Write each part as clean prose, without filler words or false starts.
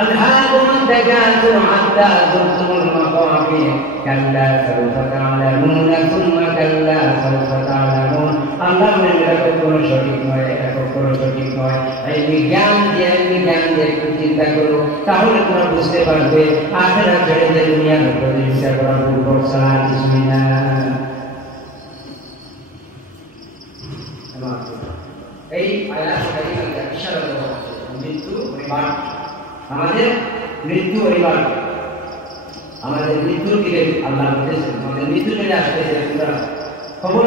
ألهاكم التكاثر حتى زرتم المقابر كلا سوف تعلمون ثم كلا سوف تعلمون আল্লাহ এটা কখনো সঠিক নয়, এটা কখনো সঠিক নয়। এই বিজ্ঞান দিয়ে একটু চিন্তা করো, তাহলে তোমরা বুঝতে পারবে আখেরাত ছেড়ে দিয়ে দুনিয়ার উপরে বিচার করা পূর্বক ছাড়া কিছুই না। এই আয়াত ইশারা দেওয়া হচ্ছে মৃত্যু পরিবার, আমাদের মৃত্যু পরিবার, আমাদের মৃত্যুর দিকে আল্লাহ বলেছেন আমাদের মৃত্যু চলে আসতেছে। খবর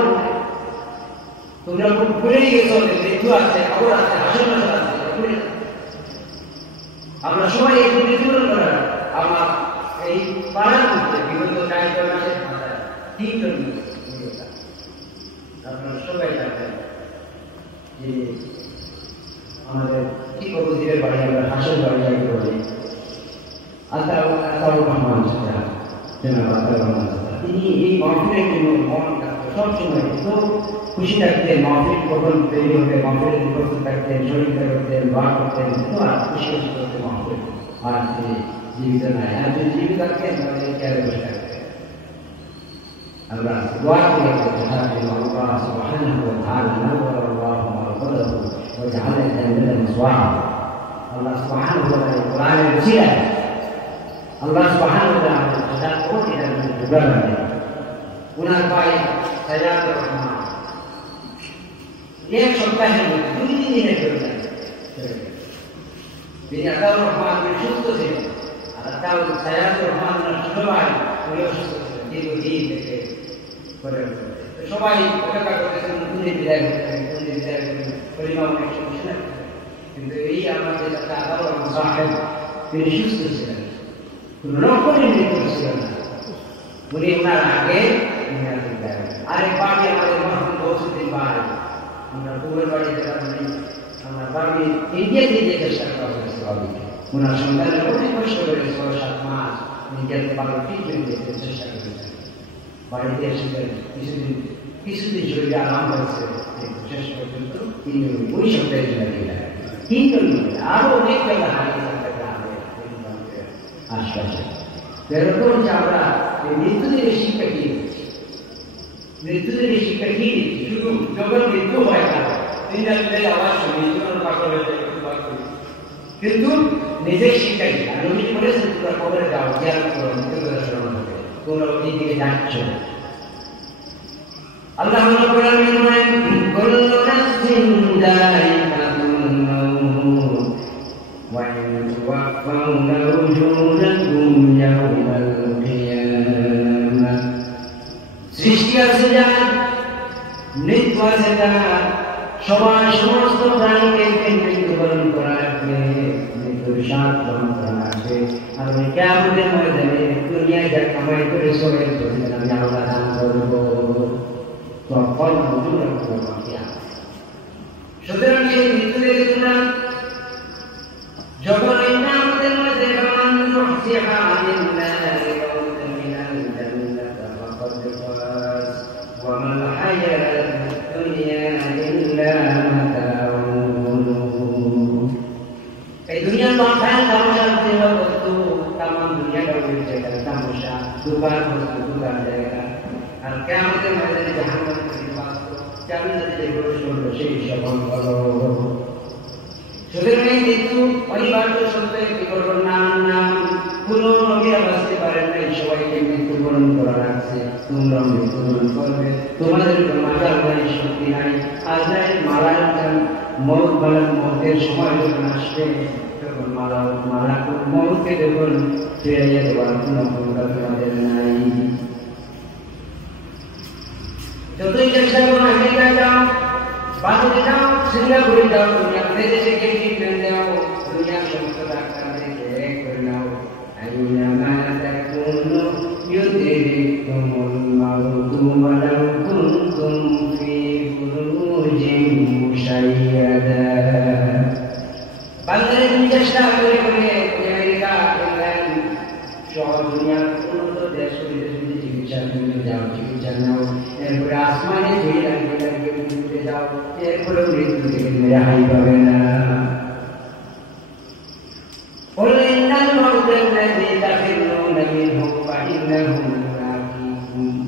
তোমরা ভুলেই গেছো যে মৃত্যু আছে, খবর আছে, হাসর মাসর আছে। আমরা সবাই একটু মৃত্যুবরণ করার আমার এই পাড়ার মধ্যে বিগত 4 মাসের মাথায় 3 জন আপনারা সবাই জানতেন যে আমাদের কি কবুতরের বাড়ি আমরা হাসর বাড়ি যাই করি তিনি এই মাহফিলের জন্য মন সবসময় খুব খুশি থাকতেন। মাহফিল কখন তৈরি হতে মাহফিলের উপস্থিত থাকতেন, শরীরটা করতেন, দোয়া করতেন, খুশি খুশি করতে মাহফিল। আর তিনি জীবিত নাই, আর যদি জীবিত থাকতেন তাহলে কেন বসে থাকতেন। আমরা দোয়া করে আল্লাহ সুবহানাহু ওয়া তাআলা নাওয়ারাল্লাহু মারফাদাহু ওয়া জাআলা জান্নাতান মাসওয়াহা। আল্লাহ সুবহানাহু ওয়া তাআলা কোরআনের উসিলা আল্লাহ সুবহানাহু ওয়া তাআলা হাজার কোটি টাকার জোগাড় করেন। উনার ভাই সাইয়াদুর রহমান এক সপ্তাহের মধ্যে 2-3 দিনের জন্য তিনি আতাউর রহমান সুস্থ ছিলেন, আর সাইয়াদুর রহমান ছোট ভাই উনি অসুস্থ ছিলেন, দীর্ঘদিন থেকে করে সবাই অপেক্ষা করতেছেন কোন দিন বিদায় করতেন, কোন দিন বিদায় করতেন। পরিমা অনেক সমস্যা, কিন্তু এই আমাদের আতাউর রহমান সাহেব তিনি সুস্থ ছিলেন, কোন রকমের মৃত্যু ছিল না। উনি ওনার আগে আরেক বাড়ি আমাদের মহান বসুদ্দিন ভাই, আমরা পুবের বাড়িতে আমরা বাড়ি ইন্ডিয়া দিয়ে চেষ্টা করা হয়েছে। ওনার সন্তানের অনেক কষ্ট করে 6-7 মাস নিজের ভালো ট্রিটমেন্ট দিতে চেষ্টা করেছেন। বাড়িতে এসে কিছুদিন শরীরে আরাম হয়েছে, শেষ পর্যন্ত তিনি 2 সপ্তাহে চলে গেলেন। কিন্তু আরো অনেক জায়গা হারিয়ে আশ্বাস এরকম যে আমরা মৃত্যু থেকে শিক্ষা কি, মৃত্যু থেকে শিক্ষা কি, শুধু যখন মৃত্যু হয় না কিন্তু নিজের শিক্ষা কি। আর উনি বলেছেন তোমরা কবরে যাও, জ্ঞান করো, মৃত্যু করে স্মরণ হবে, তোমরা ওই দিকে যাচ্ছ। আল্লাহ সৃষ্টি আছে যার, মৃত্যু আছে যার, সবাই সমস্ত প্রাণীকে মৃত্যুবরণ করা রাখবে, মৃত্যুর স্বাদ গ্রহণ করা রাখবে। আর ওই কিয়ামতের ময়দানে দুনিয়ায় যা কামাই করে সবাই আমি আল্লাহ দান করবো, তখন সুতরাং সেই মৃত্যু থেকে তোমরা যখন আমাদের মধ্যে এই দুনিয়ার মাথায় তামাশা বস্তু, তামাম দুনিয়াটা উঠেছে তামাশা, দোকান বস্তু, দোকান জায়গা। আর কিয়ামতের ময়দানে জাহান্নাম থেকে বাঁচবো, জান্নাতে যে প্রবেশ করবো সেই সফল হলো। সুতরাং এই মৃত্যু অনিবার্য সত্য, কি করবো না কোন নবীরা বাঁচতে পারেন নাই, সবাইকে মৃত্যুবরণ করা রাখছে। তোমরা মৃত্যুবরণ করবে, তোমাদের মাথার নাই, শক্তি নাই। আজরাইল মৌতের সময় যখন আসবে তখন মৌতকে যখন ফিরাইয়া দেওয়ার কোন ক্ষমতা তোমাদের নাই। যতই চেষ্টা করো, আমেরিকা যাও, বাংলাদেশে যাও, সিঙ্গাপুরে যাও, দুনিয়ার দেশে গিয়ে ট্রিটমেন্ট দাও, দুনিয়ার সমস্ত ডাক্তারদেরকে এক করে নাও। আইনামা তাকুনু ইউদরিকুমুল মাউতু ওয়ালাউ কুনতুম ফি বুরুজিন মুশাইয়াদা। বাংলাদেশে তুমি চেষ্টা করে আমেরিকা, ইংল্যান্ড সহ দুনিয়ার উন্নত দেশ বিদেশে চিকিৎসা তুমি যাও, চিকিৎসা নাও, এরপরে আসমানে উঠে যাও, এরপরে মৃত্যু থেকে রেহাই পাবে না। الذي تفرون منه فإنه ملاقيكم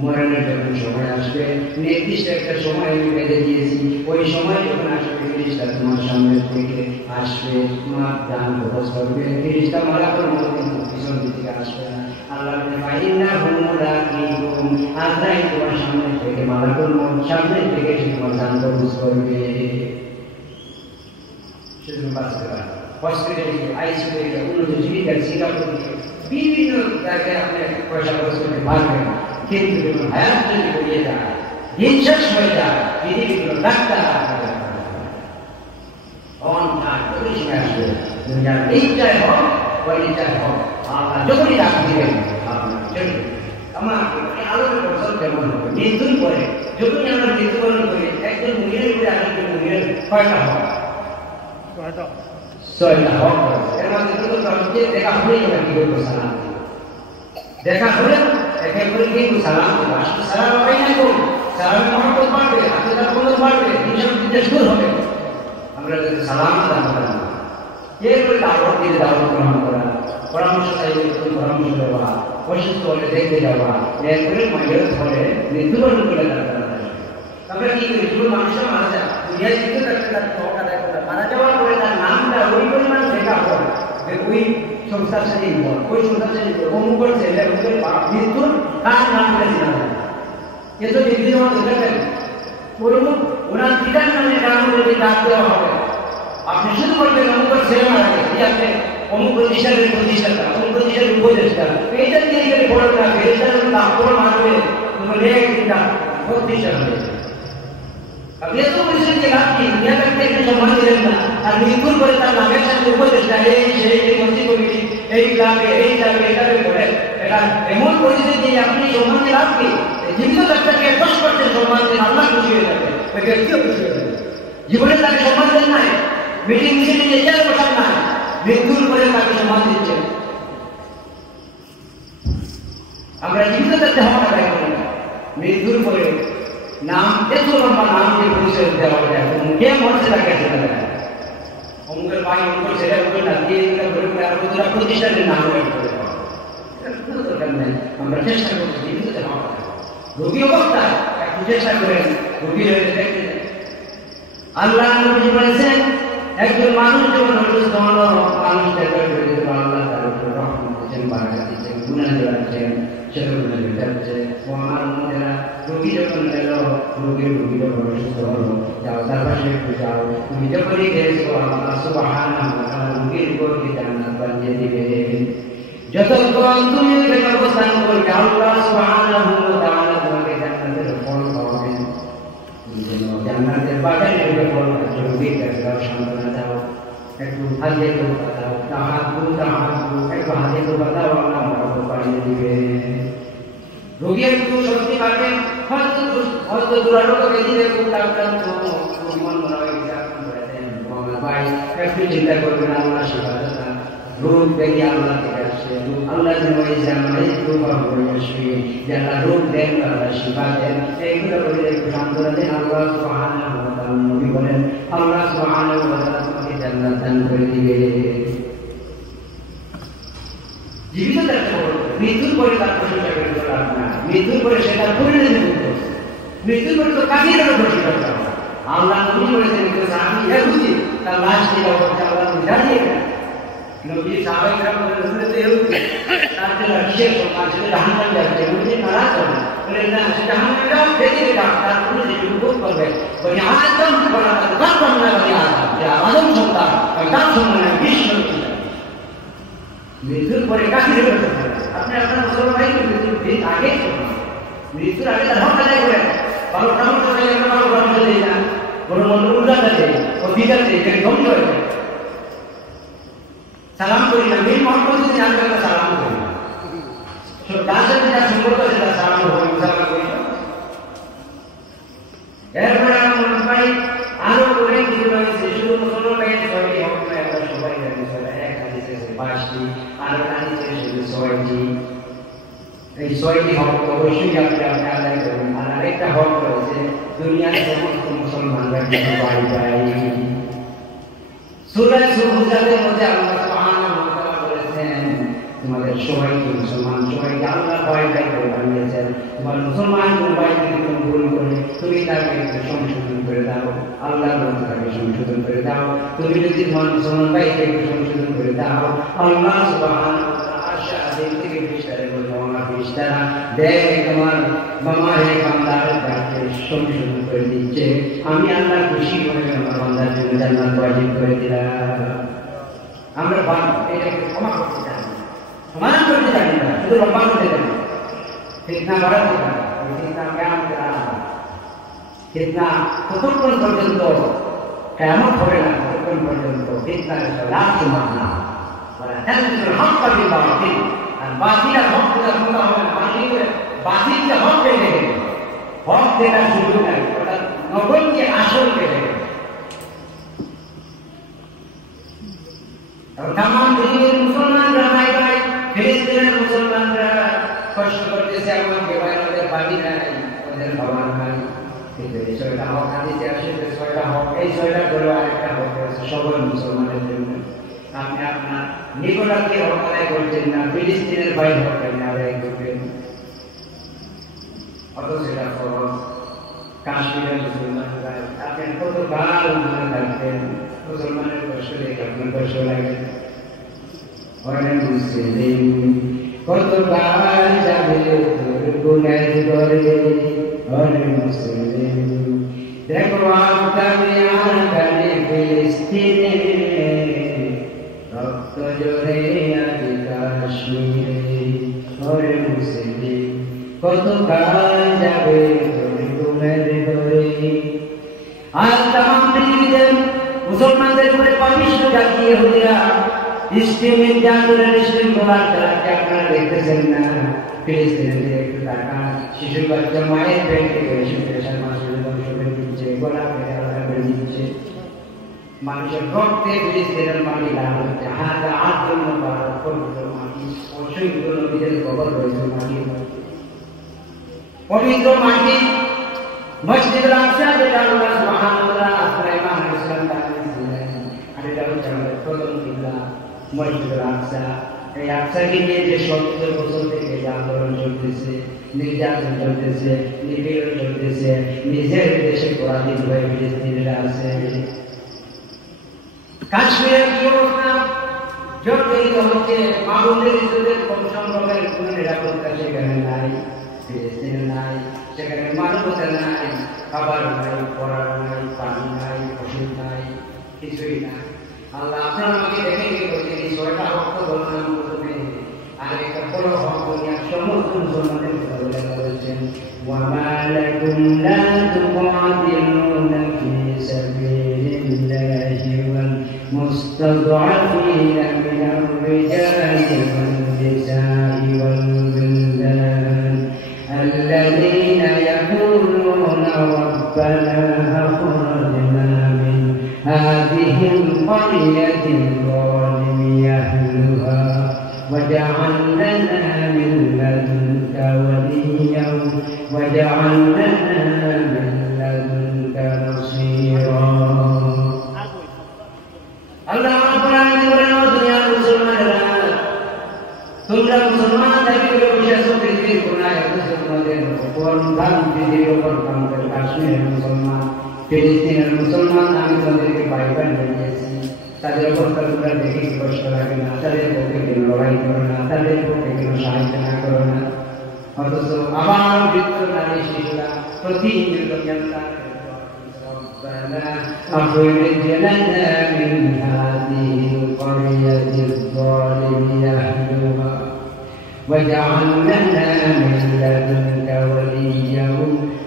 মরণের যখন সময় আসবে নির্দিষ্ট একটা সময় আমি বেঁধে দিয়েছি ওই সময় যখন আসবে ফেরেশতা তোমার সামনে থেকে আসবে তোমার জান কবজ করবে ফেরেশতা মালাকুল মউত কিন্তু পিছন দিকে আসবে না আল্লাহ বলেন ফাইন্নাহু মুলাকিকুম আজরাইল তোমার সামনে থেকে মালাকুল মউত সামনে থেকে তোমার জান কবজ করবে শুধু বাঁচতে পারে হসপিটালে আইসিইউতে উন্নত জীবিকার সিঙ্গাপুরে বিভিন্ন জায়গায় আপনি পয়সা খরচ করতে পারবেন কিন্তু যখন হায়াত যদি বেরিয়ে যায় দিন শেষ হয়ে যায় পৃথিবীগুলো ডাক্তার অন টাইম ওই সময় আসবে দুনিয়ার এইটাই হোক ওইটাই হোক আল্লাহ যখনই ডাক দিবেন আপনার চলবে আমার আলোচনা বছর কেমন হবে মৃত্যুর পরে যখনই আমরা মৃত্যুবরণ করি একজন মহিলার করে আরেকজন মহিলার কয়টা হয় ছয়টা হক এর মধ্যে দুটো দেখা হলেই আমরা কি করবো সালাম দেখা হলে একে করে কিন্তু সালাম দেবো আসলে সালাম হবে না করুন সালামের মহব্বত বাড়বে আত্মীয়তার মহব্বত বাড়বে হিসাব বিদ্বেষ দূর হবে আমরা যদি সালাম দান করা এরপরে দাওয়াত দিয়ে দাওয়াত গ্রহণ করা পরামর্শ চাইলে পরামর্শ দেওয়া অসুস্থ হলে দেখতে যাওয়া এরপরে মায়ের ফলে মৃত্যুবরণ করে আমরা কি করি শুধু মানুষের মারা যায় দুনিয়া জীবিত থাকতে থাকতে মারা যাওয়ার পরে তার নামটা ওই পরিমাণ দেখা হয় যে ওই সংস্থার সাথে ওই সংস্থার সাথে অমুক করছে মৃত্যুর তার নাম করে জানা যায় কিন্তু বিভিন্ন দেখেন ওরকম ওনার পিতার নামে নাম যদি ডাক দেওয়া হবে আপনি শুধু করবেন অমুক ছেলে মারা গেছে আপনি অমুক প্রতিষ্ঠানের প্রতিষ্ঠাতা অমুক প্রতিষ্ঠানের উপদেষ্টা এইটা দিয়ে গেলে বড় রাখবে এটা যখন আপনার মারবে তখন একটা প্রতিষ্ঠান হয়েছে আপনি এত পরিশ্রম যে লাভ কি দুনিয়া থাকতে একটু সম্মান দিলেন না আর মৃত্যুর পরে তার নামের সাথে উপদেষ্টা এই সেই মন্ত্রী কমিটি এই গ্রামে এটাকে করে এটা এমন পরিস্থিতি দিয়ে আপনি সম্মান দিয়ে লাভ কি জীবিত ব্যক্তিকে 10% সম্মান দেন আল্লাহ খুশি হয়ে যাবে ওই ব্যক্তিও খুশি হয়ে যাবে জীবনে তাকে সম্মান দেন নাই মিটিং মিছিলে এটার কথা না মৃত্যুর পরে তাকে সম্মান দিচ্ছেন আমরা জীবিত থাকতে হওয়া দেখা মৃত্যুর পরে নাম এত লম্বা নাম দিয়ে পরিচয় দেওয়া যায় কে মরছে তাকে অমুকের ভাই অমুকের ছেলে অমুকের নাতি প্রতিষ্ঠানের নাম আমরা চেষ্টা করছি জীবিত হওয়া রোগী অবস্থায় একটু চেষ্টা করেন রোগী হয়ে দেখতে আল্লাহ নবী বলেছেন একজন মানুষ যখন অসুস্থ হলো মানুষ দেখা করে দিতে আল্লাহ তার উপর রহমত দিচ্ছেন বারাকা দিচ্ছেন গুনাহ দিচ্ছেন সেটা গুনাহ দিচ্ছে ও আমার মনেরা রোগী যখন এলো রোগীর অসুস্থ হলো যাও তার পাশে একটু যাও তুমি যখনই গেছো আল্লাহ সুবহানাহু ওয়া তাআলা রোগীর উপর জান্নাত বানিয়ে দিবে যতক্ষণ তুমি অবস্থান করবে আল্লাহ সুবহানাহু ওয়া তাআলা তোমাকে জান্নাতের ফল খাওয়াবেন জান্নাতের বাগানে ফল রোগীর কাছে সান্ত্বনা দাও একটু হাতে দাও তাহাজ্জুদ একটু হাতে দাও আল্লাহ মহব্বত বাড়িয়ে দিবে রোগী একটু শক্তি পাবে হয়তো দুরারোগ্য বেদিনে খুব ডাক্তার মন মনে হয় ভাই একটু চিন্তা করবেন আল্লাহ সেবা রোগ দেখে আল্লাহ থেকে আসছে আল্লাহ যেন ওই জামাই প্রভাব করে আসবে যারা রোগ দেন তারা সেবা দেন এইগুলো বলে একটু সান্ত্বনা দেন আল্লাহ সুবহানাহু ওয়া তাআলা নবী বলেন আল্লাহ সুবহানাহু ওয়া তাআলা তোমাকে জান্নাত দান করে দিবে জীবিত থাকতে হবে মৃত্যুর পরে তার প্রশংসা করে লাভ না মৃত্যুর পরে সে তার পরিণতি ভোগ করছে মৃত্যুর পরে তো কাজের প্রশংসা করতে হবে আল্লাহ নবী বলেছেন আমি ইহুদি তার লাশ নিয়ে আল্লাহ জানিয়ে দেন নবী সাহাবায়ে বলেছেন যে ইহুদি তার জন্য বিশেষ সম্মান ছিল জাহান্নাম যাচ্ছে নবী নারাজ হলেন বলেন না সে জাহান্নামে যাও বেঁচে যাও তার পরিণতি ভোগ করবে বলে আদম বলা কারণ না বলে আদম সন্তান তার সম্মানে বিশ্ব মৃত্যুর পরে কাকে করতে হবে আপনি আপনার মুসলমান ভাইকে মৃত্যুর দিন আগে মৃত্যুর আগে তার হক আদায় করেন ভালো পরামর্শ চাইলে আমরা ভালো পরামর্শ দিই না কোনো মন্ত্র উল্টাতে চাই ও বিচার চাই এটাকে ধ্বংস হয়ে যায় সালাম করি না মেয়ে মহব্বত যদি জানবে আমরা সালাম করি না তার সাথে যার সম্পর্ক আছে তার সালাম হবে মুসাফা করি না এরপরে আমরা মনে পাই আরো অনেক কিছু রয়েছে শুধু মুসলমান ভাইয়ের ছয়টি হক না আমরা সবাই জানি এক হাদিসে 5টি আর হাদিসে শুধু 6টি এই 6টি হক অবশ্যই আপনি আদায় করবেন আর আরেকটা হক রয়েছে দুনিয়ার সমস্ত মুসলমানরা কিছু বাড়ি পায় সূরা সূরা মধ্যে আল্লাহ সুবহানাহু ওয়া তাআলা বলেছেন তোমাদের সবাইকে মুসলমান সবাইকে আল্লাহ ভয়টাই করে বানিয়েছেন। তোমার মুসলমান কোনো ভাইকে কোনো ভুল করে তুমি তাকে সংশোধন করে দাও, আল্লাহ তাকে সংশোধন করে দাও। তুমি যদি তোমার মুসলমান ভাইকে সংশোধন করে দাও, আল্লাহ সুবহানাহু ওয়া তাআলা আশা আদিন থেকে ফেরেশতাদের বলবো আমার ফেরেশতারা দেখ তোমার বামারে বান্দার তাকে সংশোধন করে দিচ্ছে, আমি আল্লাহ খুশি করে আমার বান্দার জন্য জান্নাত ওয়াজিব করে দিলাম। আমরা এটাকে ক্ষমা করতে চাই, সমাধান করতে জানি না, শুধু লম্বা করতে জানি। ফিতনা বাড়াতে পারে, ফিতনা কেমন ফিতনা ততক্ষণ পর্যন্ত কেমন হবে না, ততক্ষণ পর্যন্ত ফিতনার লাভ মানা হক পাবি বাতিল, আর বাতিলের হক পূজা করতে হবে না। বাতিলটা হক পেয়ে গেলে হক দেওয়ার সুযোগ নাই, অর্থাৎ নকলকে আসল পেয়ে গেলে। তামাম পৃথিবীর মুসলমানরা নাই ভাই, ফিলিস্তিনের মুসলমানরা কষ্ট করতেছে, আমাকে ভাই ওদের বাড়ি নাই, ওদের খাবার নাই, কিন্তু এই 6টা হক হাদিসে আসে, 6টা হক, এই 6টা করে আরেকটা হক আছে সকল মুসলমানের জন্য। আপনি আপনার নিকটাত্মীয় হক আদায় করছেন না, ফিলিস্তিনের ভাই হক আদায় করবেন, অথচ এটা খরচ। কাশ্মীরের মুসলমানরা আপনি কত কাল ধরে থাকবেন, মুসলমানের কষ্ট দেখে আপনার কষ্ট লাগে। অনেক মুসলিম কত কাল যাবে তোর গুনার ঘরে, অনেক মুসলিম দেখো আফগানে আফগানে ফিলিস্তিনে, রক্ত ঝরে আজ কাশ্মীরে, অনেক মুসলিম কত কাল যাবে তোর গুনার ঘরে। আজ তামাম পৃথিবীতে মুসলমানদের উপরে পাপিষ্ঠ জাতি ইহুদিরা ইসলামের জাদুরের ইসলাম গোলার তারাকে আপনারা দেখতেছেন না। ফিলিস্তিনের একটু টাকা শিশু বাচ্চা মায়ের পেট থেকে এসে 3 মাসের ধ্বংস করে দিচ্ছে, গোলা পেটে আলাদা করে দিচ্ছে, মানুষের রক্তে ফিলিস্তিনের মাটি লাল হচ্ছে। হাজার 8 জন্য পবিত্র মাটি, অসংখ্য নবীদের কবর রয়েছে মাটির মধ্যে। পবিত্র মাটি মসজিদুল আকসা, যেটা আল্লাহ সুবহানাহু ওয়া তাআলা সুলাইমান আলাইহিস সালাম বানিয়েছিলেন, আর এটা হচ্ছে আমাদের প্রথম কিবলা মসজিদুল আকসা। এই আকসাকে নিয়ে যে 70 বছর থেকে আন্দোলন চলতেছে, নির্যাতন চলতেছে, নিপীড়ন চলতেছে, নিজের দেশে পরাধীন হয়ে ফিলিস্তিনিরা আছে। কাশ্মীরের কি অবস্থা, জর্জরিত হচ্ছে, মাগুন্ডের ইসলামের কোন সম্ভবের কোন নিরাপত্তা সেখানে নাই, ফিলিস্তিনে নাই, সেখানে মানবতা নাই, খাবার নাই, পড়ার নাই, পানি নাই, ওষুধ নাই, কিছুই নাই। আল্লাহ আপনার আমাকে দেখে গিয়ে বলছেন এই 6টা হক তো বললাম প্রথমে, আর একটা বড় হক দুনিয়ার সমস্ত মুসলমানের কথা বলে বলছেন, ওয়ামা লাকুম লা তুকাতিলুনা ফি সাবিলিল্লাহি ওয়াল মুস্তাদআফিনা মিনার রিজালি ওয়ান নিসাই ওয়াল বিলদান আল্লাযীনা ইয়াকুলুনা রাব্বানা আখরিজনা মিন هذه القرية الظالم أهلها واجعل لنا من لدنك وليا واجعل لنا من لدنك نصيرا। الله أكبر দুনিয়ার মুসলমানেরা, তোমরা মুসলমান থাকি বসে আছো পৃথিবীর কোনায়, মুসলমানদের উপর পৃথিবীর উপর কাশ্মীরের মুসলমান, ফিলিস্তিনের মুসলমান, আমি তাদেরকে বাইবার বানিয়েছি, তাদের অবস্থা তোমরা দেখে কি কষ্ট লাগে না, তাদের পক্ষে কেন লড়াই করো না, তাদের পক্ষে কেন সাহায্য না করো না। অথচ আবার বৃদ্ধ নারী শিশুরা প্রতিনিয়ত চিন্তা أخرج لنا من هذه القرية الظالم أهلها واجعل لنا من لدنك وليا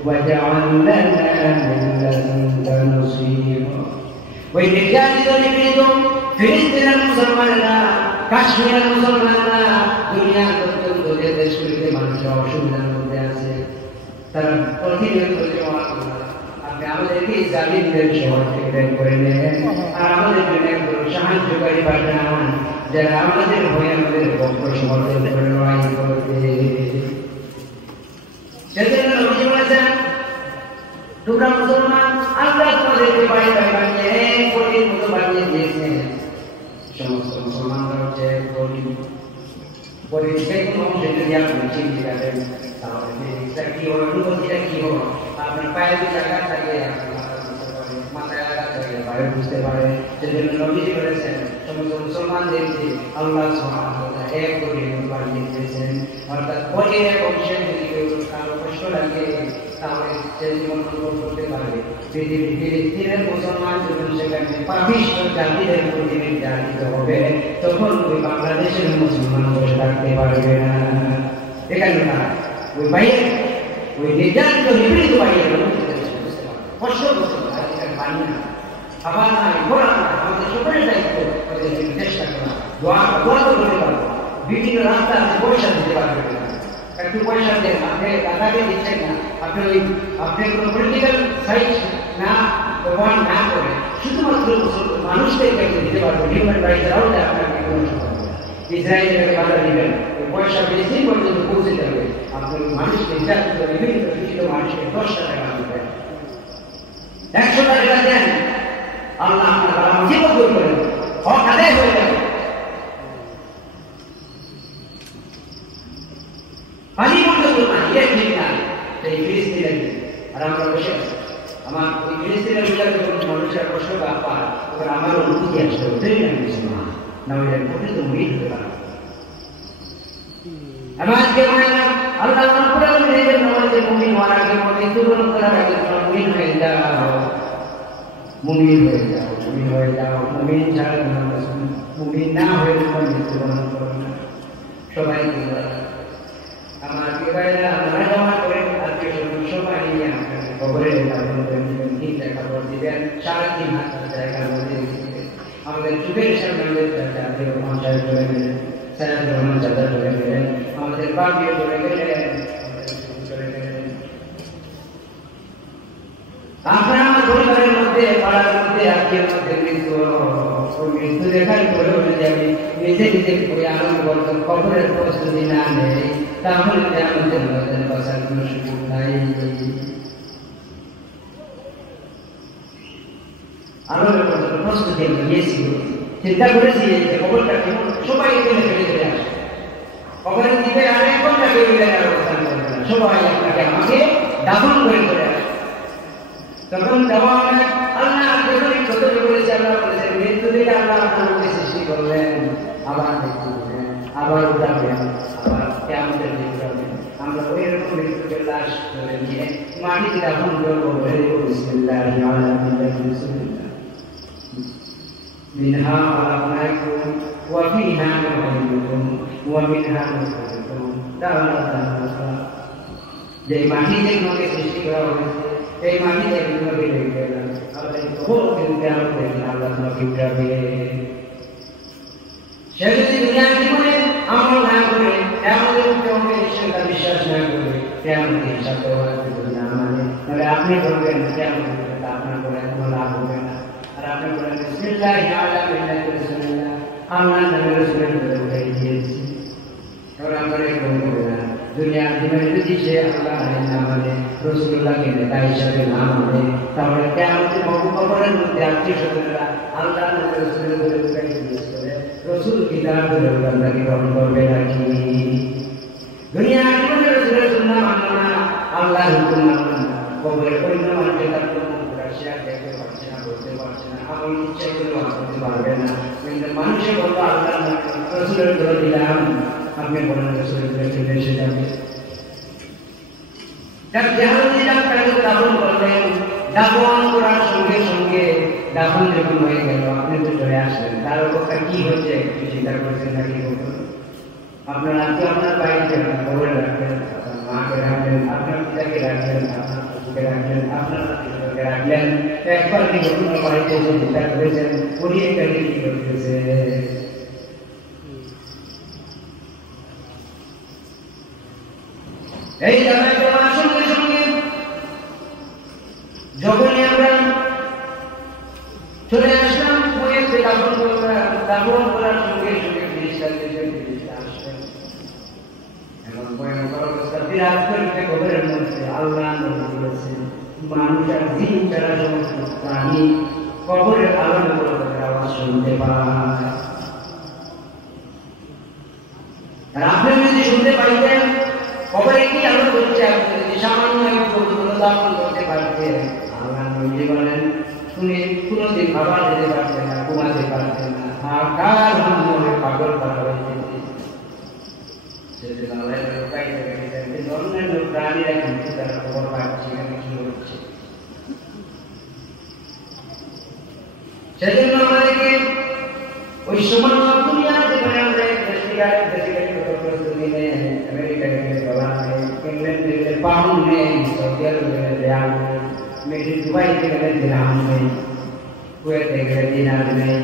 واجعل لنا من لدنك نصيرا। ওই নির্যাতিত নিপীড়িত ফিলিস্তিনের মুসলমানেরা, কাশ্মীরের মুসলমানেরা, দুনিয়ার অত্যন্ত যে দেশগুলিতে মানুষের অসুবিধার মধ্যে আছে, তারা প্রতিনিয়ত আপনি আমাদেরকে জালিমদের শহর থেকে বের করে নেন, আর আমাদের জন্য একজন সাহায্যকারী পাঠান যারা আমাদের ভয়ে আমাদের পক্ষ সমর্থন করে লড়াই করবে। সেজন্য নবী বলেছেন, তোমরা মুসলমান, আল্লাহ তোমাদেরকে বাইরে বানিয়ে এক কোটির মতো বানিয়ে দিয়েছেন। সমস্ত মুসলমানরা হচ্ছে কোটি, পরে যে কোনো অংশে যদি আপনি চিনতে পারেন তাহলে জিনিসটা কি হবে, অনুভূতিটা কি হবে, আপনার পায়ে যদি আঘাত থাকে মাথায় আঘাত থাকে পায়ে বুঝতে পারে। সেজন্য নবীজি বলেছেন সমস্ত মুসলমানদেরকে আল্লাহ সুবহানাহু ওয়া তাআলা এক করে বানিয়ে দিয়েছেন। অর্থাৎ পরে এক অংশে যদি কেউ কারো কষ্ট লাগে তাহলে সে জীবন অনুভব করতে পারবে। পৃথিবীর মুসলমান যখন সেখানে পাপিষ্ঠ জাতিদের প্রতি নির্যাতিত হবে তখন ওই বাংলাদেশের মুসলমান বসে থাকতে পারবে না। এখানে না ওই বাইরে ওই নির্যাতিত নিপীড়িত বাইরে কষ্ট করতে পারি না, খাবার নাই, ঘোরা না, আমাদের সকলের দায়িত্ব চেষ্টা করা, দোয়া তো করতে পারবো। বিভিন্ন রাস্তা আছে পয়সা দিতে পারবে না, একটু পয়সা দেন, আপনি টাকাকে দিচ্ছেন না, আপনি কোনো পলিটিক্যাল সাইট না ব্যবহার না করে শুধুমাত্র মানুষদেরকে দিতে পারবো। হিউম্যান রাইটস আউটে আপনাকে কোনো সমস্যা নেই। ইসরায়েলকে বাধা দিবেন, ওই পয়সা বেশি পর্যন্ত পৌঁছে যাবে। আপনি মানুষকে নির্যাতিত বিভিন্ন শিক্ষিত মানুষকে 10 টাকা দেবেন, 100 টাকা দেন, আল্লাহ আপনার জীবন করবেন, হক আদায় হয়ে যাবে। পানি পর্যন্ত না, ইয়ে ঠিক না, এই ফিলিস্তিনের আর আমরা বসে আছি। আমার ওই ফিলিস্তিনের বিচার যখন মানুষের কষ্ট পায় তখন আমার অনুভূতি আসতে হতেই না মুসলমান না, ওই প্রকৃত মুড়ি হতে পারে। আমার আজকে মনে হয় আল্লাহ আমাদের মুমিন হওয়ার আগে মধ্যে তুলন করার আগে মুমিন হয়ে যাও, মুমিন হয়ে যাও, মুমিন হয়ে যাও। মুমিন ছাড়া মুমিন না হয়ে তোমার মৃত্যুবরণ করো না। সবাইকে আমার বিবাহেরা আপনারা জমা করেন, আজকে সবাই নিয়ে আপনাকে খবরে তিনটা খবর দিবেন, 3.5 জায়গার মধ্যে আমাদের যুগের সামনে জাতীয় পঞ্চায়েত করে গেলেন, সারাদ রহমান চাঁদা করে গেলেন, আমাদের পার্টিও করে গেলেন, আপনার আমার পরিবারের মধ্যে পাড়ার মধ্যে আত্মীয় মধ্যে মৃত্যু দেখার পরেও যদি আমি নিজে নিজে করে আনন্দ করতাম, খবরের প্রস্তুতি না নেই তাহলে আমাদের মধ্যে বসার কোনো সুযোগ নাই। আনন্দের প্রস্তুতি আমি নিয়েছি, চিন্তা করেছি যে খবরটা কেমন সবাই ফেলে চলে আসে, খবরের দিকে আর 1 ঘন্টা কেউ অবস্থান করবে না, সবাই আপনাকে আমাকে দাফন করে চলে আসে। তখন দেওয়া অনেক আল্লাহ যখন বলেছে, আল্লাহ বলেছেন মৃত্যু থেকে আল্লাহ আপনাকে সৃষ্টি করলেন, আবার মৃত্যু করলেন, আবার উঠাবেন, আবার কেমন উঠাবেন। আমরা ওই রকম মৃত্যুকে লাশ করে নিয়ে মাটিতে দাফন করবো, মিনহা খালাকনাকুম ওয়া ফিহা নুঈদুকুম ওয়া মিনহা নুখরিজুকুম তারাতান উখরা। যে মাটি থেকে আমাকে সৃষ্টি করা হয়েছে এই মাটিতে আপনাকে রেখে গেলাম, আমাদের বহু কিন্তু আমাদের আল্লাহ আপনাকে উঠাবে। সে যদি দুনিয়ার জীবনে আমল না করে আমাদের উপরে সেটা বিশ্বাস না করে কেমন সাথে না মানে তাহলে আপনি বলবেন কেমন আপনার করে কোনো লাভ হবে না। আর আপনি বলেন বিসমিল্লাহ আলা মিল্লাতি রাসূলিল্লাহ, আল্লাহ নবীর রাসূলের উঠাই দিয়েছি। এবার আমরা এরকম করবো না, দুনিয়ার জীবনে যদি সে আল্লাহ না মানে রাসূলুল্লাহকে নেতা হিসাবে না মানে তাহলে কিয়ামতের কবরের মধ্যে আত্মীয় স্বজনরা আল্লাহ নবীর রাসূলের উঠাই দিয়েছে, রাসূল কিতাব ধরে আল্লাহকে গ্রহণ করবে নাকি? দুনিয়ার জীবনে রাসূলের সুন্নাহ মানবে না, আল্লাহর হুকুম মানবে না, কবরের অন্য মানুষের তার কোনো শেয়ার দেখতে পারছে না, বলতে পারছে না, আমার ইচ্ছা করলেও করতে পারবে না। কিন্তু মানুষের বলবো আল্লাহ রাসূলের ধরে দিলাম, আপনি বলেন রাসূলের ধরে চলে এসে যাবে। দাফন করলেন, দাফন করার সঙ্গে সঙ্গে দাফন যখন হয়ে গেল আপনি তো চলে আসলেন, তার অবস্থা কি হচ্ছে একটু চিন্তা করছেন নাকি? আপনার আজকে আপনার বাড়িতে খবরে রাখবেন, আপনার মাকে রাখবেন, আপনার পিতাকে রাখবেন, আপনার শ্বশুরকে রাখবেন, আপনার শ্বশুরকে রাখলেন, একবার কি নতুন বাড়িতে এসে চিন্তা করেছেন উনি এখানে কি করতেছে? এই জায়গায় যাওয়ার সঙ্গে সঙ্গে যখনই আমরা চলে আসলাম বইয়েতে দাফন করার সঙ্গে সঙ্গে জিনিসটা আসলেন এবং ভয়ঙ্কর অবস্থা বিরাট করতে কবরের মধ্যে আল্লাহ নবী বলেছেন মানুষ আর জিন ছাড়া সমস্ত প্রাণী কবরের আলাদা আওয়াজ শুনতে পায়। আর আপনি যদি শুনতে পাইতেন কবরে কি আলো করছে, আপনি যদি সামান্য কবুতর দাফন করতে পারতেন, আল্লাহ নবী বলেন শুনে কোনোদিন খাবার দিতে পারতেন না, ঘুমাতে পারতেন না, কার মনে পাগল করা হয়েছে। অন্যান্য প্রাণীরা কিন্তু তারা খবর পাচ্ছে এখানে কি হচ্ছে। সেজন্য আমাদেরকে ওই সময় দুনিয়া যেখানে আমরা প্রস্তুতি নেই, আমেরিকা গেলে ডলার নেই, ইংল্যান্ড গেলে পাউন্ড নেই, সৌদি আরব গেলে রিয়াল নেই, দুবাইতে গেলে দিরহাম নেই, কুয়েতে গেলে দিনার নেই।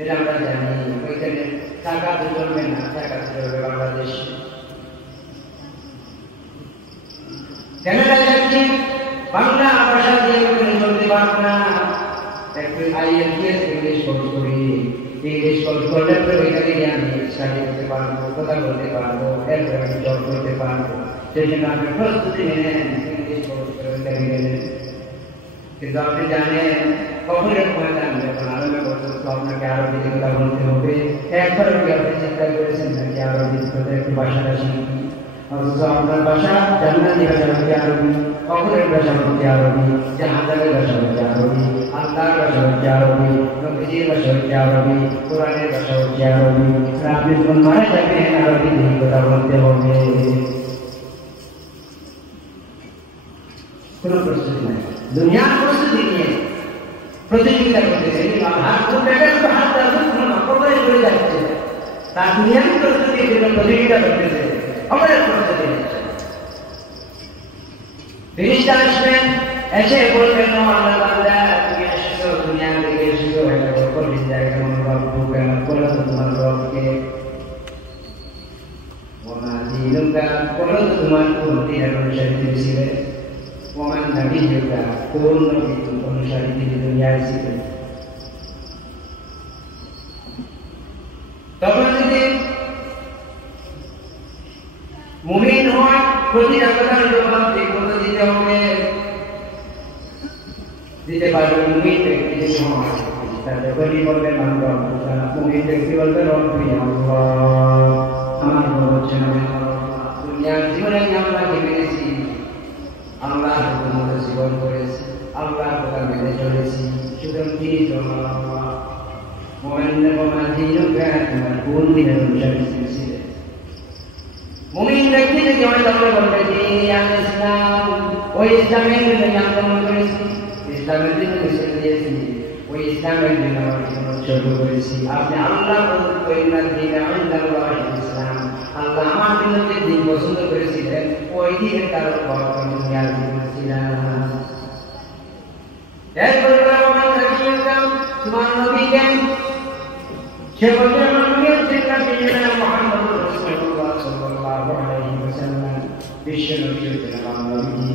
এটা আমরা জানি। ওইখানে টাকা তো চলবে না, টাকা চলবে বাংলাদেশ। কানাডা যাচ্ছি, বাংলা ভাষা দিয়ে ওখানে চলতে পারবো না, একটু IELTS ইংলিশ কোর্স করি, ইংলিশ কোর্স করলে ওইখানে গিয়ে আমি স্টাডি করতে পারবো, কথা বলতে পারবো, এরপরে আমি জব করতে পারবো। সেই জন্য আপনি প্রস্তুতি নেন, ইংলিশ কোর্স করে ওইখানে গেলেন। কিন্তু আপনি জানেন কখনের ময়দান যখন আরম্ভ করতে আপনাকে আরবিতে কথা বলতে হবে। একবার কি আপনি চিন্তা করেছেন নাকি আরবিতে একটু ভাষাটা শিখি? অথচ আপনার ভাষা জান্নাতি ভাষা হচ্ছে আরবি, কখনের ভাষা হচ্ছে আরবি, জাহাজের ভাষা হচ্ছে আরবি, আল্লাহর ভাষা হচ্ছে আরবি, নবীজির ভাষা হচ্ছে আরবি, কোরআনের ভাষা হচ্ছে আরবি। আপনি যখন মারা যাবেন আরবিতে কথা বলতে হবে। কোনো প্রস্তুতি নাই, দুনিয়ার প্রস্তুতি নিয়ে প্রতিযোগিতা করতেছে। যাচ্ছে তার দুনিয়ার প্রস্তুতির জন্য প্রতিযোগিতা করতেছে, আমাদের প্রস্তুতি নিচ্ছে। ফেরেশতা আসবেন, এসে বলবেন আল্লাহ বান্দা তুমি এসেছো, দুনিয়া থেকে এসেছো, এটা কঠিন জায়গা, মনোভাব কেন বলো তো তোমার রবকে, বলো তো তোমার কোন দিনের অনুসারী ছিলে, ওমান নবীকা কোন নবী অনুসারী তিনি দুনিয়ায় ছিলেন। তখন যদি মুমিন হয় প্রতিটা কথার জবাব ঠিকমতো দিতে হবে, দিতে পারবে মুমিন ব্যক্তি যদি হয়। যখনই বলবেন মুমিন ব্যক্তি বলবে রব্বি আল্লাহ, আমার হচ্ছে দুনিয়ার জীবনে আমি আল্লাহকে মেনেছি, আল্লাহর হুকুম মতো জীবন করেছি, আল্লাহর কথা মেনে চলেছি, সুতরাং কি তোমার আল্লাহ তোমার কোন দিনের অনুসারী ছিলে। মুমিন ব্যক্তি যদি অনেক আমরা বলবে ইসলাম, ওই ইসলামের জন্য আন্দোলন করেছি, ইসলামের জন্য ছেড়ে দিয়েছি, ওই ইসলামের জন্য আমার জীবন উৎসর্গ করেছি। আপনি আল্লাহ ইসলাম, আল্লাহ আমার জন্য যে দিন পছন্দ করেছিলেন ওই দিনের কারণ দুনিয়ার জীবন ছিলাম। এরপরে তোমার নবী কেন? সে বলছে আমার নবী হচ্ছেন মুহাম্মদুর রাসূলুল্লাহ সাল্লাল্লাহু আলাইহি ওয়াসাল্লাম, বিশ্ব নবী হচ্ছেন আমার নবী।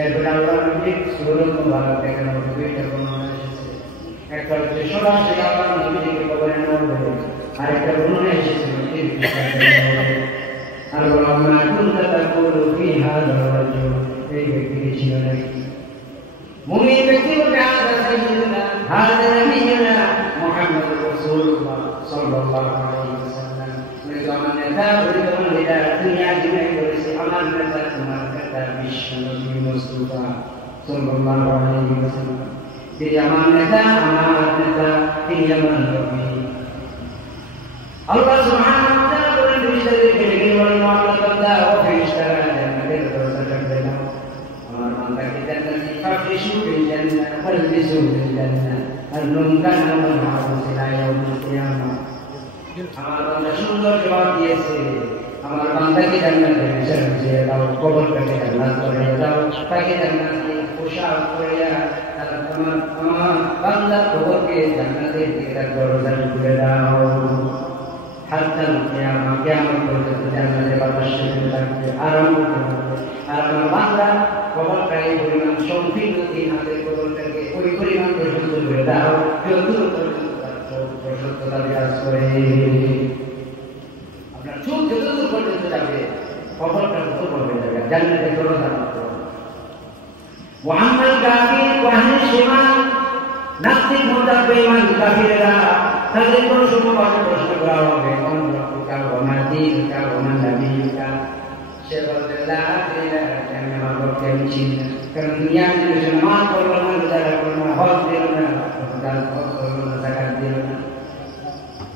এরপরে আল্লাহ নবীর সূরত মুবারক দেখানো দুইটা বর্ণনা এসেছে। একটা হচ্ছে সরাসরি আল্লাহ নবীকে কবরে নেওয়া হবে, আর একটা বর্ণনা এসেছে আর বলা কুনতা তাকুলু ফি হাযা রাজুল, এই ব্যক্তি ছিল নাকি মুমিন ব্যক্তি বলবে হাযা সাইয়্যিদুনা হাযা নবিয়ুনা মুহাম্মদুর রাসূলুল্লাহ সাল্লাল্লাহু আলাইহি ওয়াসাল্লাম। আমার নেতা পরিবর্তন এটা দুনিয়া জীবনে করেছে, আমার নেতা তোমার নেতা বিশ্ব নবী মুস্তাফা সাল্লাল্লাহু আলাইহি ওয়াসাল্লাম। তিনি আমার নেতা, আমার নেতা, তিনি আমার নবী। আল্লাহ সুবহানাহু ওয়া তাআলা বলেন ফেরেশতাদেরকে ডেকে বলেন আল্লাহ বান্দা ও ফেরেশতারা জান্নাতের দরজা খুলে দাও, আমার বান্দাকে জান্নাতি ফাফরিশু ফিল জান্নাহ ফালবিসু ফিল জান্নাহ আল-মুনকানা ওয়াল মা'রুফ ইলা ইয়াউমিল কিয়ামাহ। আমার বান্দা সুন্দর জবাব দিয়েছে, আমার বান্দাকে জান্নাতে বিছানা দাও, কবরটাকে জান্নাত করে দাও, তাকে জান্নাতে পোশাক পরিয়ে আমার বান্দার কবরকে জান্নাতের দিকে দরজা খুলে দাও। হাত্তাল কিয়ামা, কিয়ামত পর্যন্ত জান্নাতের বাতাস চলতে থাকবে, আরম্ভ করবে। আর আমার বান্দা কবরটা এই পরিমাণ সংকীর্ণ, তিন হাতের কবরটাকে ওই পরিমাণ প্রশস্ত করে দাও যতদূর পর্যন্ত তার প্রশস্ততা বিরাজ করে। আপনার চোখ যতদূর পর্যন্ত যাবে কবরটা তত পড়বে যাবে, জান্নাতের দরজা মতো। মুহাম্মদ কাফির ওয়াহনে সীমা নাস্তিক মোরতাদ বেঈমান কাফিররা তাদের কোনো সময় প্রশ্ন করা হবে কোন রব্বুকা ওয়া মা দীনুকা সে বলবে আমি আমার রবকে আমি চিনি না, কারণ দুনিয়া নামাজ পড়লো না, রোজা করলো না, হজ দিল না, হজ করলো না, যাকাত দিল না,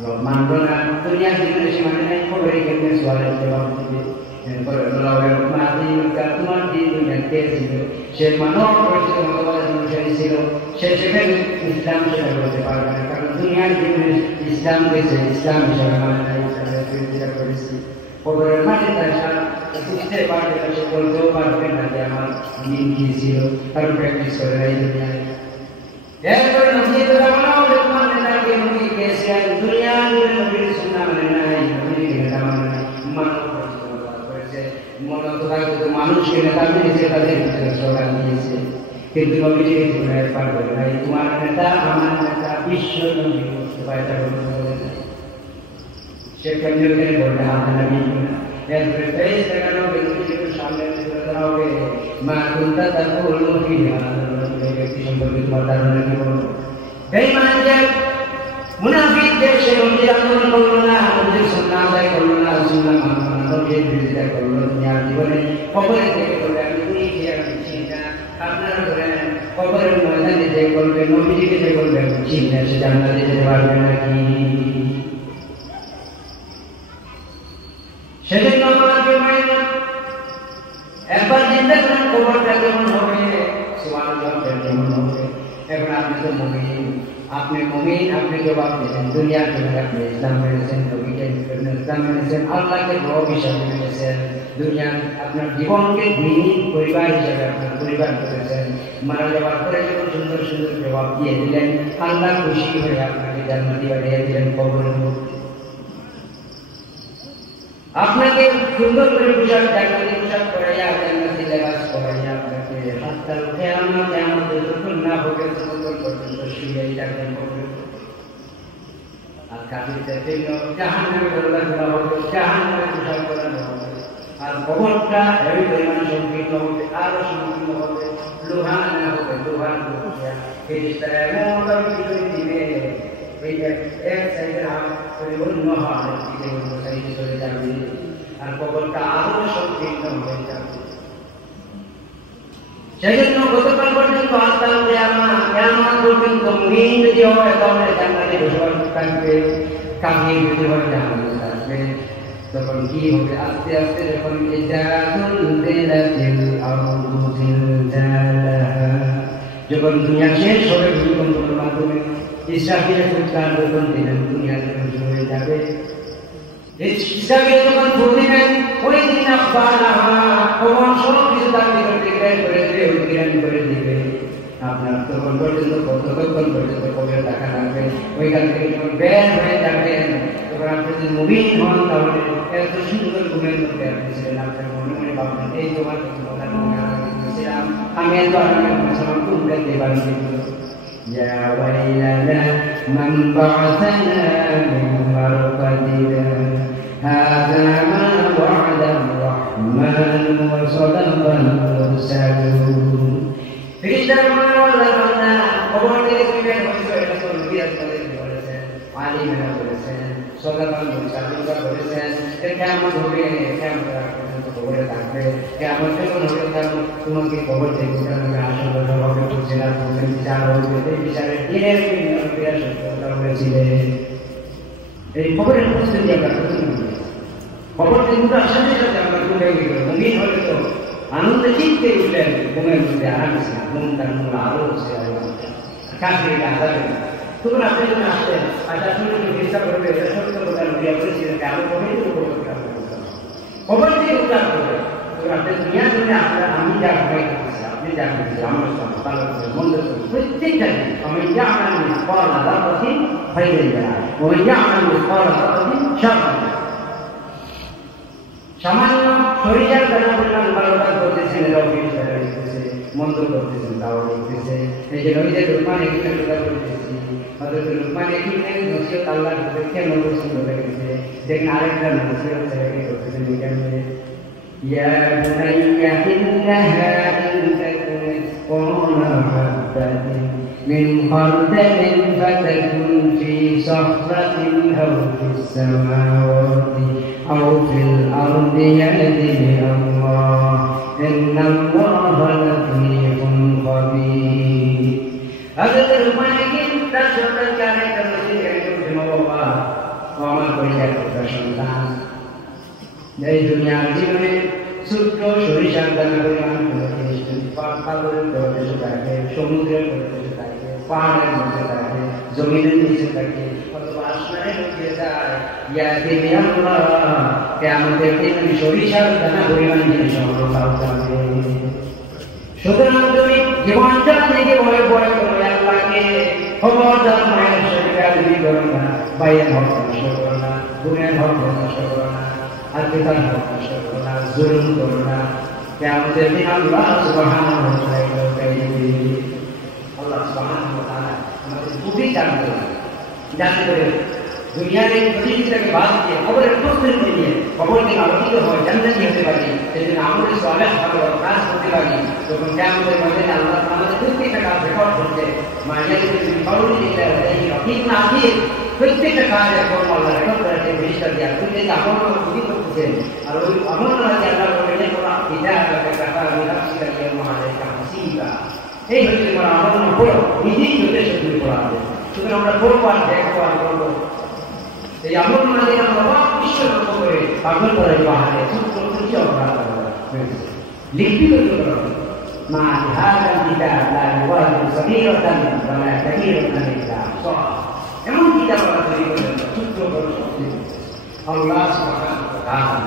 রব মানলো না, দুনিয়ার জীবনে সে মানে নাই, খবরে কেমনে সোয়ালের জবাব দিবে। এরপরে রবের তোমার দিন দুনিয়া কে ছিল, সে মানব পরিচিত মতবাদের অনুসারী ছিল, সে সেখানে ইসলাম সেটা করতে পারবে না, কারণ দুনিয়ার জীবনে ইসলাম গেছে, ইসলাম হিসাবে মানে না, ইসলামের বিরোধিতা করেছি। খবরের মাঠে তার বুঝতে পারবে না, সে বলতেও পারবে না যে আমার দিন কি ছিল, কারণ প্র্যাকটিস করে নাই দুনিয়ায়। এরপরে নবীর কথা বলা হবে, তোমার নেতাকে নবী গেছে, আর দুনিয়া জুড়ে নবীর সুন্নাহ মানে নাই, নবীর নেতা মানে নাই, মানব মানুষকে নেতা মেনেছে, তাদের ভিতরে স্লোগান দিয়েছে, কিন্তু নবীজিকে তোমরা পার করে নাই, তোমার নেতা আমার নেতা বিশ্ব নবী করতে পারে, সে কেন্দ্র বলতে হাত নামি এরপরে তেইশ দেখানো হবে, নবীজিকে সামনে ধরা হবে, মা কুন্তা তার বললো কি ব্যক্তি সম্পর্কে তোমার ধারণা কি বলবো। এই মানুষের মুনাফিকদের সে নবীর আন্দোলন করলো না, নবীর সুন্নাহ আদায় করলো না, সুন্নাহ মানলো না, নবীর বিরোধিতা করলো, দুনিয়ার জীবনে কবরের থেকে করবে আমি তুমি যে আমি চিনি না, আপনারা বলেন কবরের ময়দানে যে করবে, নবীজিকে যে করবে আমি চিনি না, সে জান্নাতে যেতে পারবে নাকি? সেদিন আপনাকে মাইনা একবার চিন্তা করেন কবরটা কেমন হবে, সুবহানাল্লাহ কেমন হবে। এখন আপনি তো মুমিন, আপনি মুমিন, আপনি জবাব দিয়েছেন দুনিয়ার জন্য, আপনি ইসলাম মেনেছেন, নবীকে ইসলাম মেনেছেন, আল্লাহকে রব হিসাবে মেনেছেন, দুনিয়ার আপনার জীবনকে দিনী পরিবার হিসাবে আপনার পরিবার করেছেন, মারা যাওয়ার পরে যখন সুন্দর সুন্দর জবাব দিয়ে দিলেন, আল্লাহ খুশি হয়ে আপনাকে জান্নাতি বানিয়ে দিলেন কবরের মধ্যে। আপনাকে সুন্দর করে পোশাক, জান্নাতি পোশাক পরাইয়া, জান্নাতি লেবাস পরাইয়া আপনাকে হাতটা উঠে আমাকে আমাদের যখন না হবে ততক্ষণ পর্যন্ত শুয়ে রাখবেন কবরের মধ্যে। আর কাফিরদের জন্য জাহান্নামে দরজা হবে, জাহান্নামে পোশাক পরানো হবে, আর কবরটা এই পরিমাণ সংকীর্ণ হবে, আরো সংকীর্ণ হবে, লোহা আনা হবে, লোহার ফেরেশতারা এমনভাবে ভিতরে দিবে, এক সাইডের হাত করে অন্য হাত দিকে অন্য সাইডে চলে যাবে, আর কবরটা আরো সংকীর্ণ হয়ে যাবে। সেই জন্য গতকাল পর্যন্ত আসলাম যে আমার পর্যন্ত মুমিন যদি হয় তাহলে জান্নাতে বসবাস থাকবে, কাফির যদি হয় জাহান্নামে থাকবে। তখন কি হবে? আস্তে আস্তে যখন যখন দুনিয়া শেষ হবে, ভূমিকম্পের মাধ্যমে ইসরাফিলের ফুৎকার যখন দিলেন, দুনিয়া যখন শুরু হয়ে যাবে, ইসরাফিল যখন ফুৎ দিবেন, ওই দিন সব কিছু তার ভিতরে ডিগ্রেড করে দিবে, উদ্গিরান করে দিবে। আপনার তখন পর্যন্ত কতক্ষণ পর্যন্ত কবে দেখা লাগবে, ওইখান থেকে যখন বের হয়ে যাবেন, তখন আপনি যদি মুমিন হন তাহলে এত সুন্দর ঘুমের মধ্যে আপনি ছিলেন, আপনার মনে মনে ভাবলেন এই তোমার কথা ছিলাম, আমি এত আরামের মুসলমান ঘুমটা দেবার দিল। يا ويلنا من بعثنا من مرقدنا هذا ما وعد الرحمن وصدق المرسلون. ফেরেশতারা বলেন না, খবর থেকে তুমি বের হয়েছো, এটা তো নবী রাসূলুল্লাহ বলেছেন, আলিমরা বলেছেন, সাদাকাল মুরসালিনরা বলেছেন, কিয়ামত হবে, কিয়ামত পর্যন্ত খবরে থাকবে, কিয়ামত যখন হবে তখন তোমাকে খবর থেকে উঠানো আসলে জবাবে পৌঁছেলা, তোমাদের বিচার হবে, এই বিচারের দিনের নবীরা সত্যতা হয়েছিলেন। এই খবরের প্রস্তুতি আমরা প্রথম খবর থেকে আসার সাথে আমরা ঘুরে গেল, মুমিন হলে তো আনন্দ চিনতে উঠলেন, ঘুমের মধ্যে আরাম ছিল, ঘুম তার মূল আলো হচ্ছে, কাশির আজাবে তখন আপনি যখন আসলেন, আচ্ছা আপনি যখন চেষ্টা করবে, এটা সত্য কথা নবী বলেছিলেন, আলো কবে খবর থেকে উদ্ধার করবে, তখন আপনি দুনিয়ার জন্য আপনার আমি যা ভয় করতেছি, আপনি যা করতেছি, আমার সঙ্গে ভালো করে মন্দ করে প্রত্যেকটা আমি যা আমার ফল আদা করছি হয়ে যায়, ওই যা আমার ফল আদা করছি সব সামান্য শরীরের দ্বারা বললাম ভালোটা করতেছেন, এরাও লিখতেছে, মন্দ করতেছেন তাও লিখতেছে। এই যে নবীদের লুকমান হাকিমের কথা বলতেছি, হযরত লুকমান হাকিমের নসিহত আল্লাহর পক্ষে নবী বলে গেছে। দেখেন আরেকটা নসিহত ছেলেকে করতেছেন, এখানে ইয়া বুনাইয়া ইন্নাহা ইন তাকুন মিসকালা হাববাতিন মিন খারদালিন ফাতাকুন ফি সাখরাতিন আও ফিস সামাওয়াতি أو في الأرض يأتي بأمره সন্তান এই দুনিয়ার জীবনে ছোট্ট সরিষার দানা পরিমাণ কোনো জিনিস যদি পাথরের প্রদেশে থাকে, সমুদ্রের প্রদেশে থাকে, পাহাড়ের মধ্যে থাকে, জমিনের নিচে থাকে, অথবা আসমানের মধ্যে যায়, ইয়াতিবি আল্লাহ কিয়ামতের দিন সরিষার দানা পরিমাণ জিনিস আমরা পাবো। সুতরাং তুমি জীবনটা থেকে বলে বলে করো আল্লাহকে, খবরদার মায়ের শরীরে আদবি করো না, ভাইয়ের হক নষ্ট করো না, বোনের হক নষ্ট করো না, আর পিতার হক নষ্ট করো না, জুলুম করো না। কিয়ামতের দিন আল্লাহ সুবহানাহু ওয়া তাআলা আমাদের বুদ্ধি দান করবেন, যাতে করে দুনিয়ার এই প্রতিযোগিতাকে বাদ দিয়ে খবরের প্রস্তুতি নিয়ে খবরকে আলোকিত হয়, জান্নাতি হতে পারি, সেদিন আমাদের সালেহ ভালো কাজ করতে পারি। তখন কিয়ামতের ময়দানে আল্লাহ আমাদের প্রত্যেকটা কাজ রেকর্ড করতে প্রত্যেকটা কাজ এখন আল্লাহ রেকর্ড করেছে জিনিসটা দিয়ে। আপনি যদি আমল নামা খুবই করতেছেন, আর ওই আমল নামা যে আল্লাহ বললেন এই হচ্ছে তোমার আমল নামা পড়ো, নিজেই যথেষ্ট তুমি পড়া হবে। সুতরাং আমরা পড়বো আর দেখবো আর করবো। এই আমল নামা দিয়ে আমরা বিশ্ব লক্ষ্য করে পাগল করে বাহারে ছোট্ট ছোট অপরাধ লিখবি করতে পারো। مع هذا الكتاب لا يغادر صغيرة ولا كبيرة إلا أحصاها। এমন কিতাব আমরা তৈরি করলেন ছোট্ট বড় সব আল্লাহ সুবহানাহু ওয়া তাআলা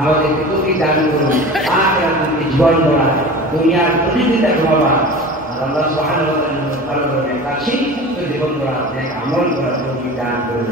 আমাদের প্রতি দান করুন, আখিরাতে জীবন গড়া, দুনিয়ার প্রতিযোগিতা ঘোরা, আর আল্লাহ সুবহানাহু ওয়া তাআলা ভালো করে কাছে জীবন গড়া, আমল করার তৌফিক দান করুন।